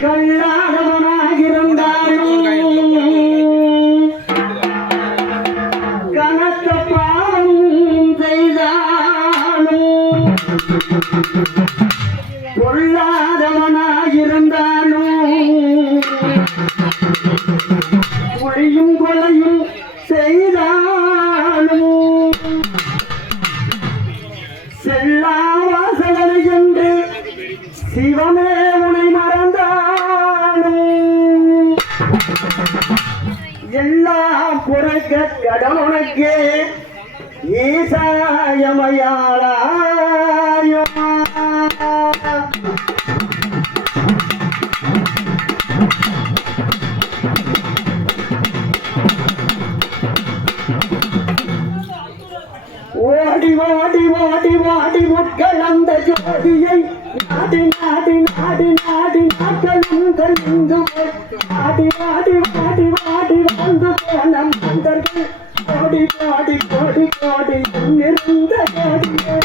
கல்லாதவனாயிருந்தாலும் கனத்த பாவம் செய்தாலும் பொல்லாதவனாயிருந்தாலும் கொலையும் கொலையும் செய்தாலும் செல்லாவாசகனை என்று சிவமே உனை மறந்தாலும் எல்லாம் குறைக்க கடனுனக்கே ஈசாயமையாளாயோ ஓடி ஓடி ஓடி ஓடி மக்கள் அந்த ஜோதியை நாடி நாடி நாடி நாடி மக்களும் கழிந்து ஆடி வாடி வாடி வாடி வந்து போன மந்தர்கள் கோடி கோடி கோடி கோடி இருந்த கோடியே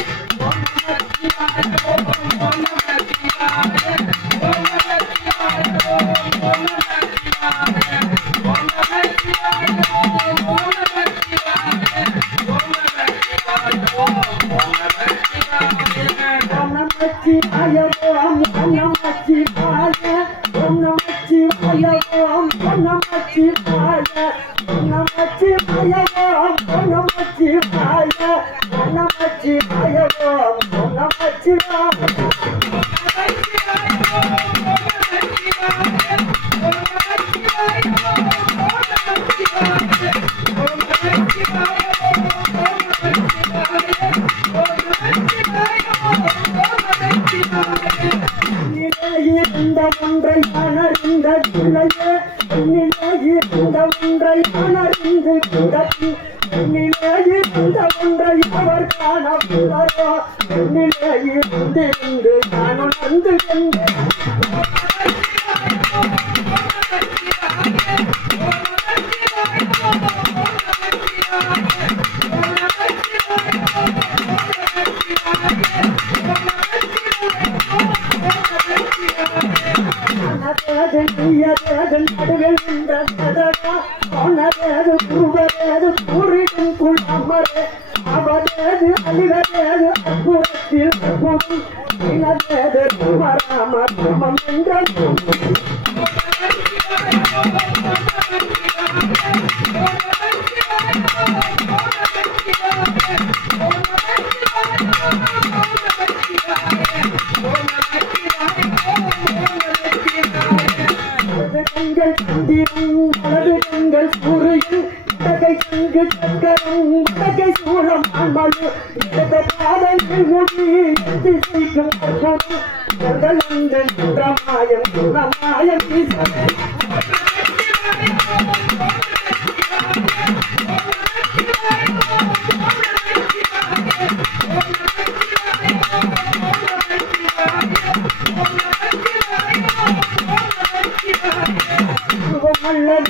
ஒன்றை அணர்ந்த பிள்ளையே இருந்த ஒன்றை அணர்ந்து கிடப்பி இருந்த ஒன்றை அவர் காணப்போ இருந்து நான் வந்து நடுவில் நின்ற சதகா அவனது குருவரது கூறிடும் குள்ளமரே அவரது அழுகரது அற்புதத்தில் அற்புதம் இனதேது குமராம குமம் என்ற கண்கள் தந்திரும் வலது கண்கள் சூரியும் இடகை சங்கு சக்கரம் இடகை சூழம் அம்மலு இடத பாதங்கள் மொழி திசைக்கும் கண்கள் அந்த சுரமாயம் சுரமாயம்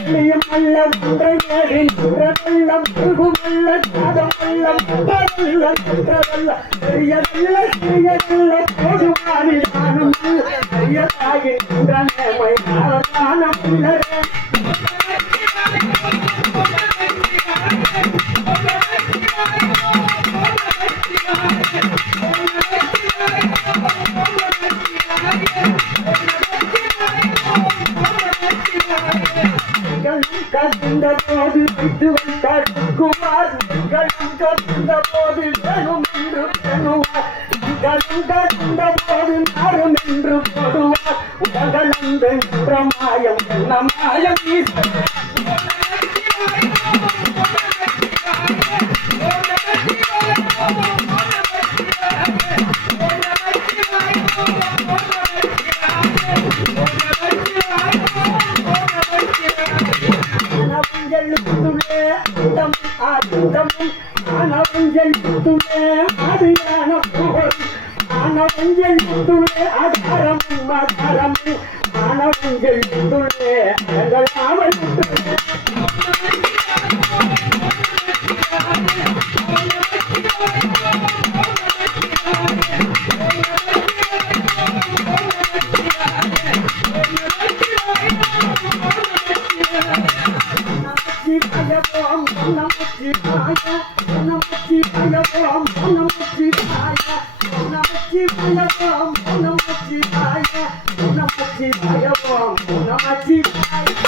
அல்லம் அல்ல ஒன்றை வெள்ளம் அல்ல சாதம் அல்லம் அல்ல பெரியதல்ல சிறியதல்ல போதுமானி நானும் பெரியதாகின்ற நேமை நானும் உள்ளதே கந்த போது விட்டு வைத்தார் குமார் கந்த போது வேணும் என்று பெணுவார் கந்த போது நாரும் என்று போடுவார் உலகளந்த பிரமாயம் நமாயம் ஓம் நமச்சிவாய ஓம் நமச்சிவாய ஓம் நமச்சிவாய